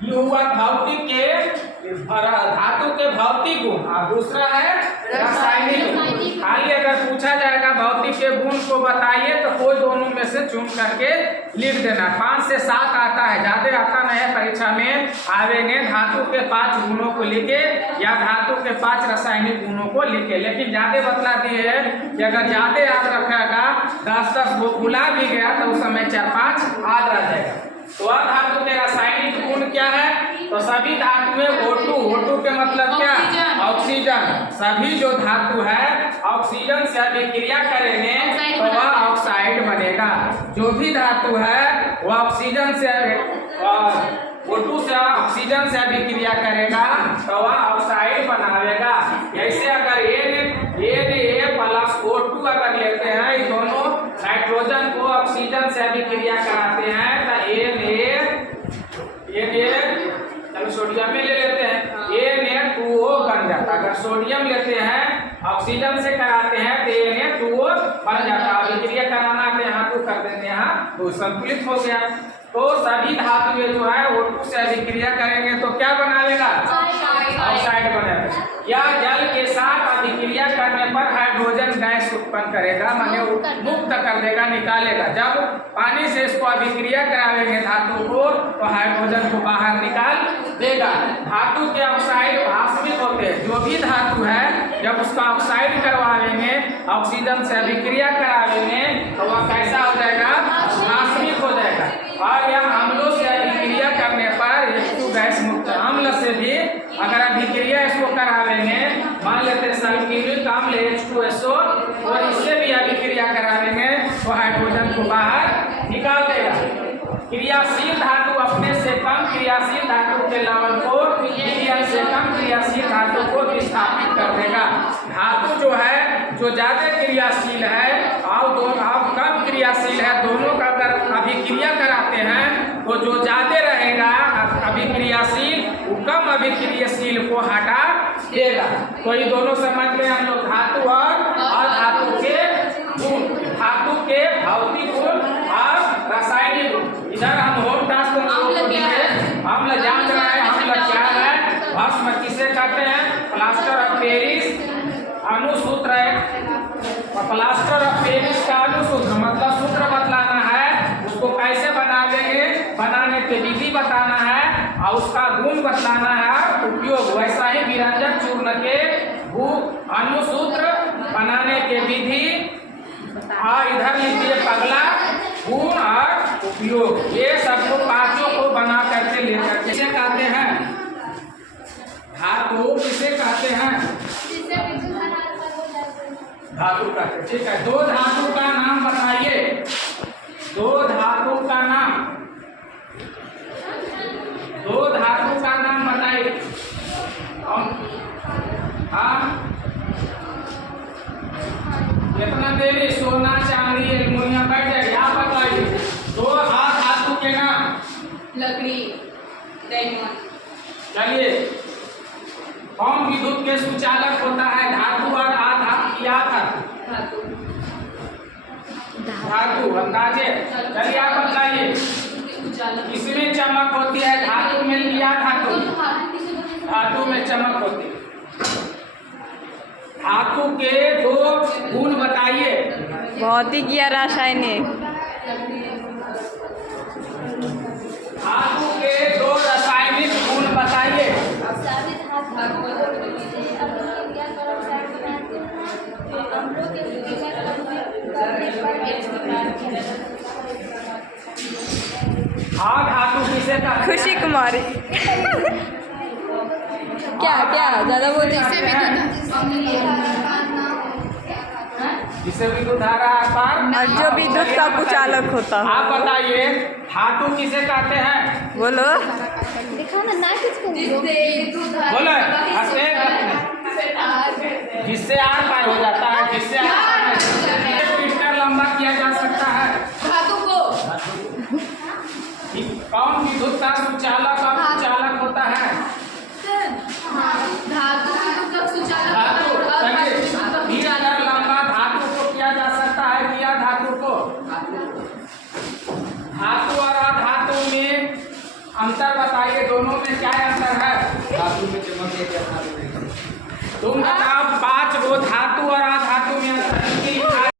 ये हुआ भौतिक के धातु के भौतिक गुण और दूसरा है रासायनिक गुण। खाली अगर पूछा जाएगा भौतिक के गुण को बताइए तो कोई दोनों में से चुन करके लिख देना। 5 से 7 आता है, ज्यादा आता नहीं है। परीक्षा में आवेंगे धातु के 5 गुणों को लिखे या धातु के 5 रासायनिक गुणों को लिखे, लेकिन ज्यादा बतला दिए है कि अगर ज्यादा याद रखेगा 10-10 वो भुला भी गया तो उस समय 4-5 याद रह जाएगा। तो वह धातु के रासायनिक गुण क्या है? तो सभी धातु में O2 के मतलब क्या? ऑक्सीजन। सभी जो धातु है ऑक्सीजन से अभिक्रिया करेंगे तो वह ऑक्साइड बनेगा। जो भी धातु है वह ऑक्सीजन से O2 से ऑक्सीजन से अभिक्रिया करेगा तो वह ऑक्साइड बनावेगा। जैसे अगर Na प्लस O2 अगर लेते हैं, ये दोनों नाइट्रोजन को ऑक्सीजन से अभिक्रिया कराते हैं तो चलो सोडियम में ले लेते हैं, Na2O बन जाता। अगर सोडियम लेते हैं ऑक्सीजन से कराते हैं तो Na2O बन जाता। अभिक्रिया कराना है यहाँ तो कर देते हैं, यहाँ तो संतुलित हो गया। तो सभी धातु जो है O2 से अभिक्रिया करेंगे तो क्या बनावेगा? ऑक्साइड बनेगा। या जल के साथ अभिक्रिया करने पर हाइड्रोजन गैस उत्पन्न करेगा, माने मुक्त कर देगा, निकालेगा। जब पानी से इसको अभिक्रिया करावेंगे धातु को तो हाइड्रोजन को बाहर निकाल देगा। धातु के ऑक्साइड भास्मिक होते हैं। जो भी धातु है जब उसका ऑक्साइड करवाएंगे, ऑक्सीजन से अभिक्रिया करावेंगे तो वह कैसा हो जाएगा? भास्मिक हो जाएगा। और यह अम्लों से अभिक्रिया करने पर H2 गैस मुक्त। अम्ल से भी अगर अभिक्रिया इसको करावेंगे, मान लेते सल्फ्यूरिक अम्ल H2SO, और इससे भी अभिक्रिया करावेंगे तो हाइड्रोजन को बाहर निकाल देगा। क्रियाशील धातु अपने से कम क्रियाशील धातु के लवण को विलयन से कम क्रियाशील धातु को विस्थापित कर देगा। धातु जो है जो ज्यादा क्रियाशील है और कम क्रियाशील है, दोनों का अगर अभिक्रिया कराते हैं तो जो ज्यादा रहेगा अभिक्रियाशील वो कम अभिक्रियाशील को हटा देगा। तो ये दोनों समझ में हम लोग धातु और धातु के गुण, धातु के भौतिक गुण और रासायनिक गुण। इधर हम होम टास्क अम्ल जांच रहे हैं। अम्ल क्या है? भस्म किसे कहते हैं? प्लास्टर ऑफ पेरिस अणुसूत्र है। प्लास्टर ऑफ पेरिस का अणुसूत्र मतलब सूत्र बतलाना है, उसको कैसे बना देंगे, बनाने की विधि बताना है और उसका गुण बतलाना है, उपयोग। वैसा ही विरंजक चूर्ण के अणुसूत्र बनाने के विधि और इधर लीजिए पगला गुण और उपयोग। ये सबको पांचों को बना करके लेकर किसे कहते हैं? धातु किसे कहते हैं? धातु कहते हैं। ठीक है, 2 धातु का नाम बताइए। 2 धातु का नाम, 2 धातु का नाम बताइए। हाँ, कितना देरी? सोना, चांदी, एल्युमिनियम बैठ जाए। आप बताइए 2 धातु के नाम। लकड़ी, डायमंड। चलिए, कौन विद्युत के सुचालक होता है? धातु और अधातु या धातु? धातु। अंदाजे चलिए आप बताइए किसमें चमक होती है? धातु में या धातु? धातु में चमक होती है। धातु के 2 गुण बताइए। भौतिक या रासायनिक? धातु के 2 रासायनिक गुण बताइए। हाँ, धातु किसे कहते हैं? खुशी कुमारी। क्या ज्यादा बोल जिसे विद्युत धारा आकार और जो विद्युत का कुचालक होता है। आप बताइए धातु किसे कहते हैं? बोलो। बोलो। जिससे आर पार हो जाता है, जिससे मीटर लंबा किया जा सकता है। धातु को कौन विद्युत का सुचालक और कुचालक होता है? धातु का सुचालक। धातु मीटर लंबा धातु को किया जा सकता है। किया धातु को। धातु और अधातु में अंतर बताइए दोनों में क्या अंतर है? धातु में चमक एक धातु में। तुम बताओ 5 गो धातु और